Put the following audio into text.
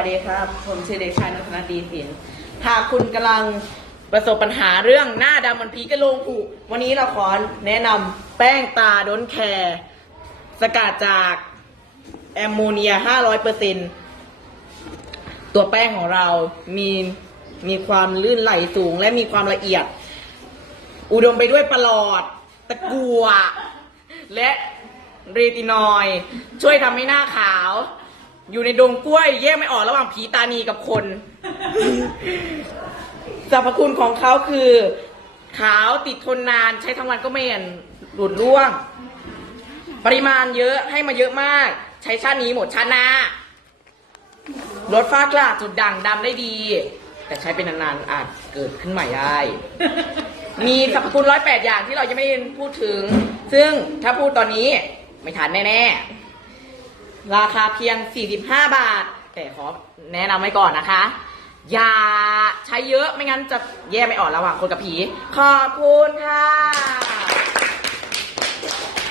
สวัสดีครับ ผมชื่อเด็กชายนันาดีศิลป์หากคุณกำลังประสบปัญหาเรื่องหน้าดำมันพีกระโหลงผุวันนี้เราขอแนะนำแป้งตาดนแคร์สกัดจากแอมโมเนีย 500%ตัวแป้งของเรามีมีความลื่นไหลสูงและมีความละเอียด อุดมไปด้วยปลอด ตะกัว และเรตินอย ช่วยทำให้หน้าขาว อยู่ในดงกล้วย แยกไม่ออกระหว่างผีตานีกับคน สรรพคุณของเขาคือ ขาวติดทนนานใช้ทั้งวันก็ไม่เห็นหลุดร่วง ปริมาณเยอะให้มาเยอะมาก ใช้ชาตินี้หมดชาติหน้าลดฝ้ากระจุดด่างดำได้ดี แต่ใช้เป็นนานๆอาจเกิดขึ้นใหม่ได้ มีสรรพคุณร้อยแปดอย่างที่เรายังไม่ได้พูดถึง ซึ่งถ้าพูดตอนนี้ไม่ทันแน่ๆ ราคาเพียง 45 บาท แต่ขอแนะนำไว้ก่อนนะคะ อย่าใช้เยอะไม่งั้นจะแยกไม่ออกระหว่างคนกับผี ขอบคุณค่ะ